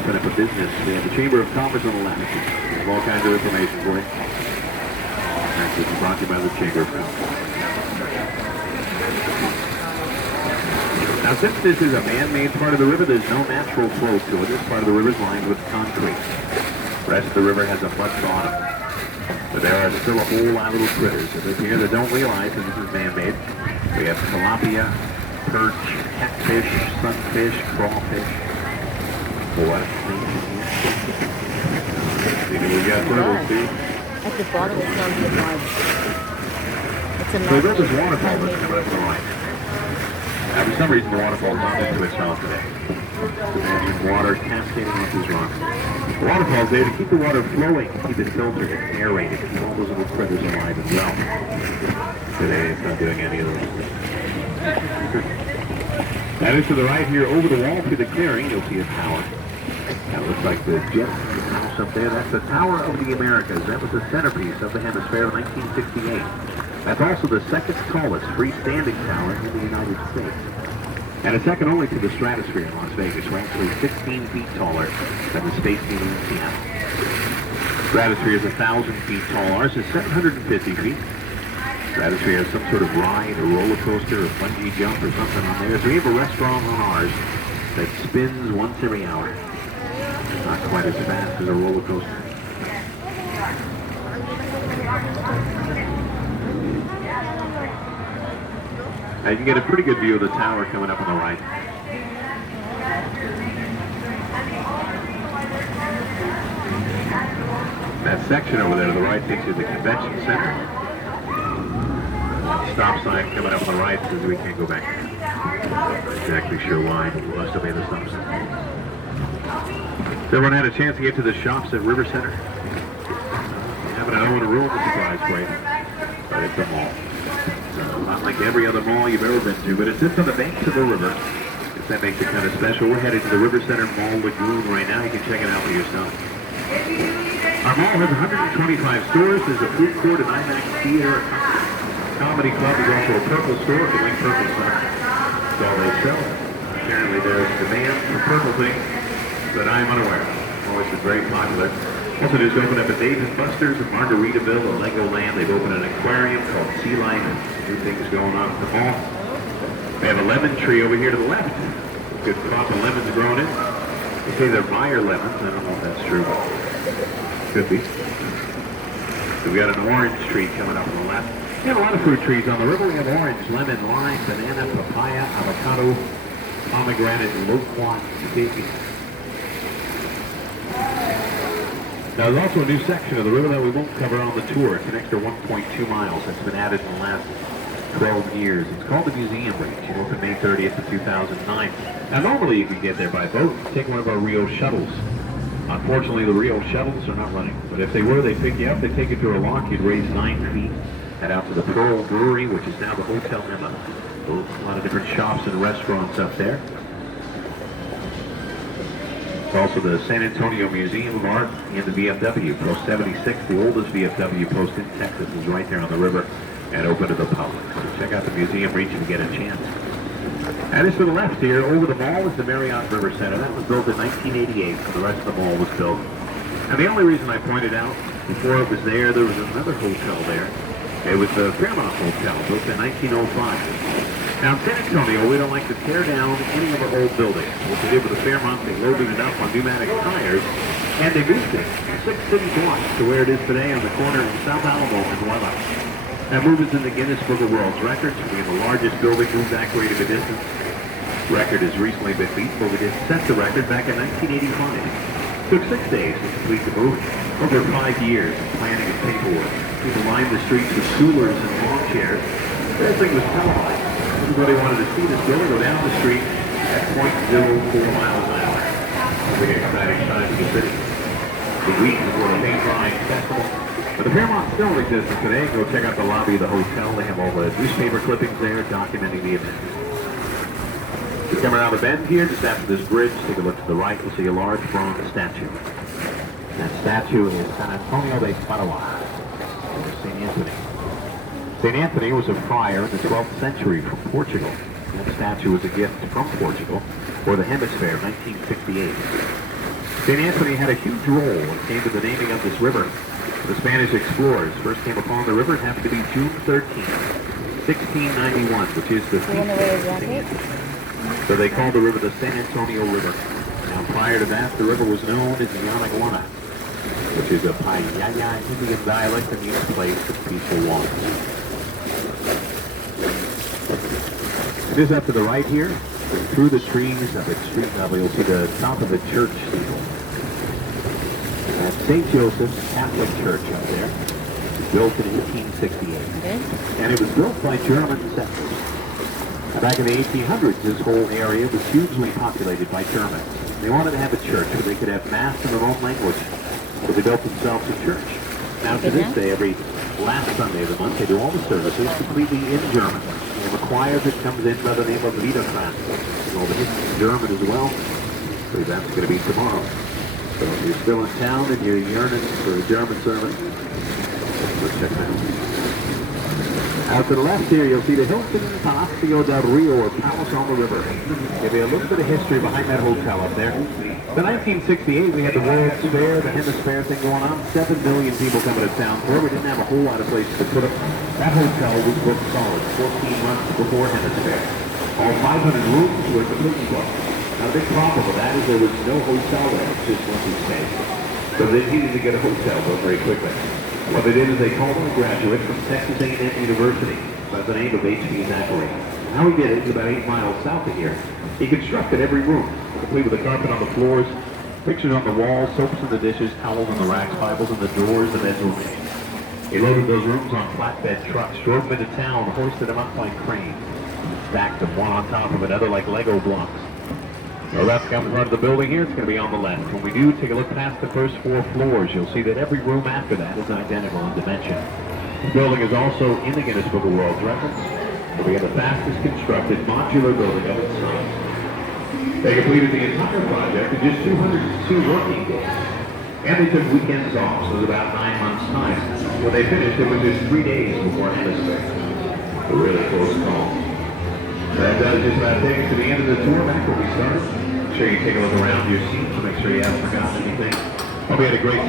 open up a business. We have the Chamber of Commerce on the left. We have all kinds of information for you. This is brought to you by the Chamber of Commerce. Now, since this is a man-made part of the river, there's no natural flow to it. This part of the river is lined with concrete. The rest of the river has a mud bottom. But there are still a whole lot of little critters that live here that don't realize that this is man-made. We have tilapia, perch, catfish, sunfish, crawfish. What? See, we got turtles too. At the bottom it's on the mud. It's a So there's this waterfall that's coming up on the right. Now, for some reason, the waterfall's not into itself today. Imagine water cascading off these rocks. The waterfall's there to keep the water flowing, keep it filtered and aerated, keep all those little critters alive as well. Today, it's not doing any of those things. That is to the right here, over the wall through the clearing, you'll see a tower. That looks like the jet house up there. That's the Tower of the Americas. That was the centerpiece of the Hemisphere of 1968. That's also the second tallest freestanding tower in the United States. And it's second only to the Stratosphere in Las Vegas. We're actually 16 feet taller than the Space Needle in Seattle. Stratosphere is 1,000 feet tall. Ours is 750 feet. Stratosphere has some sort of ride, or roller coaster, or bungee jump, or something on there. So we have a restaurant on ours that spins once every hour. Not quite as fast as a roller coaster. Now you can get a pretty good view of the tower coming up on the right. That section over there to the right takes you to the convention center. Stop sign coming up on the right says we can't go back there. Not exactly sure why, but we must obey the stop sign. Has everyone had a chance to get to the shops at River Center? I don't want to ruin the surprise for you, but it's a mall. Not like every other mall you've ever been to, but it sits on the banks of the river. If that makes it kind of special. We're headed to the River Center Mall Lagoon right now. You can check it out for yourself. Our mall has 125 stores. There's a food court, an IMAX theater, a comedy club. There's also a purple store at the Wing Purple Center. That's all they sell. Apparently there's demand for purple things that I'm unaware of. Always been very popular. Also just opened up a Dave & Buster's in Margaritaville, a Legoland. They've opened an aquarium called Sea Life. New things going on at the mall. We have a lemon tree over here to the left. A good crop of lemons grown in. They say they're Meyer lemons. I don't know if that's true, but could be. We've got an orange tree coming up on the left. We have a lot of fruit trees on the river. We have orange, lemon, lime, banana, papaya, avocado, pomegranate, loquat, fig. Now, there's also a new section of the river that we won't cover on the tour. It's an extra 1.2 miles that's been added in the last 12 years. It's called the Museum Bridge. It opened May 30th of 2009. Now, normally you can get there by boat and take one of our Rio shuttles. Unfortunately, the Rio shuttles are not running. But if they were, they'd pick you up, they'd take you to a lock, you'd raise 9 feet, head out to the Pearl Brewery, which is now the Hotel Emma. A lot of different shops and restaurants up there. Also the San Antonio Museum of Art and the VFW. Post 76, the oldest VFW post in Texas, is right there on the river and open to the public. So check out the museum reach if you get a chance. And it's to the left here, over the mall, is the Marriott River Center. That was built in 1988, so the rest of the mall was built. And the only reason I pointed out, before it was there was another hotel there. It was the Fairmont Hotel, built in 1905. Now in San Antonio, we don't like to tear down any of our old buildings. What they did with the Fairmont, they loaded it up on pneumatic tires, and they moved it 6 city blocks to where it is today on the corner of South Alamo and Wella. That move is in the Guinness Book of World Records. We have the largest building moved that great of a distance. Record has recently been beat, but we did set the record back in 1985. Took 6 days to complete the move. Over 5 years of planning and paperwork. People lined the streets with coolers and lawn chairs. Everything was televised. Everybody wanted to see this building go down the street at 0.04 miles an hour. It's an exciting time for the city. The week before the Paint Drying Festival. But the Fairmont still exists today. Go check out the lobby of the hotel. They have all the newspaper clippings there documenting the event. You come around the bend here, just after this bridge, take a look to the right, you'll see a large bronze statue. That statue is San Antonio de Padua, St. Anthony. St. Anthony was a friar in the 12th century from Portugal. That statue was a gift from Portugal for the Hemisphere, 1968. St. Anthony had a huge role when it came to the naming of this river. The Spanish explorers first came upon the river. It happened to be June 13th, 1691, which is the You want to wear a jacket? so they called the river the San Antonio River. Now, prior to that, the river was known as Yanaguana, which is a Payaya Indian dialect that means place of peaceful waters. It is up to the right here, through the trees of extreme level, you'll see the top of the church steeple. That's St. Joseph's Catholic Church up there, built in 1868. Okay. And it was built by German settlers. Now, back in the 1800s, this whole area was hugely populated by Germans. They wanted to have a church where they could have mass in their own language, so they built themselves a church. Now, to this day, every last Sunday of the month, they do all the services completely in German. They have a choir that comes in by the name of Liederkranz. And all the hymns in German as well. So that's going to be tomorrow. So if you're still in town and you're yearning for a German sermon, let's check that out. Out to the left here, you'll see the Hilton Palacio del Rio, or Palace on the River. Give you a little bit of history behind that hotel up there. In 1968, we had the World's Fair, the Hemisphere thing going on. 7 million people coming to town for. We didn't have a whole lot of places to put them. That hotel was booked solid 14 months before Hemisphere. All 500 rooms were completely booked. Now, the big problem with that is there was no hotel there, just empty space. So they needed to get a hotel built very quickly. What they did is they called in a graduate from Texas A&M University by the name of H.B. Zachary. How he did it is about 8 miles south of here. He constructed every room, complete with a carpet on the floors, pictures on the walls, soaps in the dishes, towels on the racks, Bibles on the doors, and bedrooms. He loaded those rooms on flatbed trucks, drove them into town, hoisted them up by cranes, stacked them one on top of another like Lego blocks. So that's the front of the building here. It's going to be on the left. When we do take a look past the first 4 floors, you'll see that every room after that is identical in dimension. The building is also in the Guinness Book of World Records. So we have the fastest constructed modular building of its kind. They completed the entire project in just 202 working days. And they took weekends off, so it was about 9 months' time. When they finished, it was just 3 days before Hemisphere. A really close call. That does just about take us to the end of the tour. Back where we started. Make sure you take a look around your seat to make sure you haven't forgotten anything. Hope you had a great time.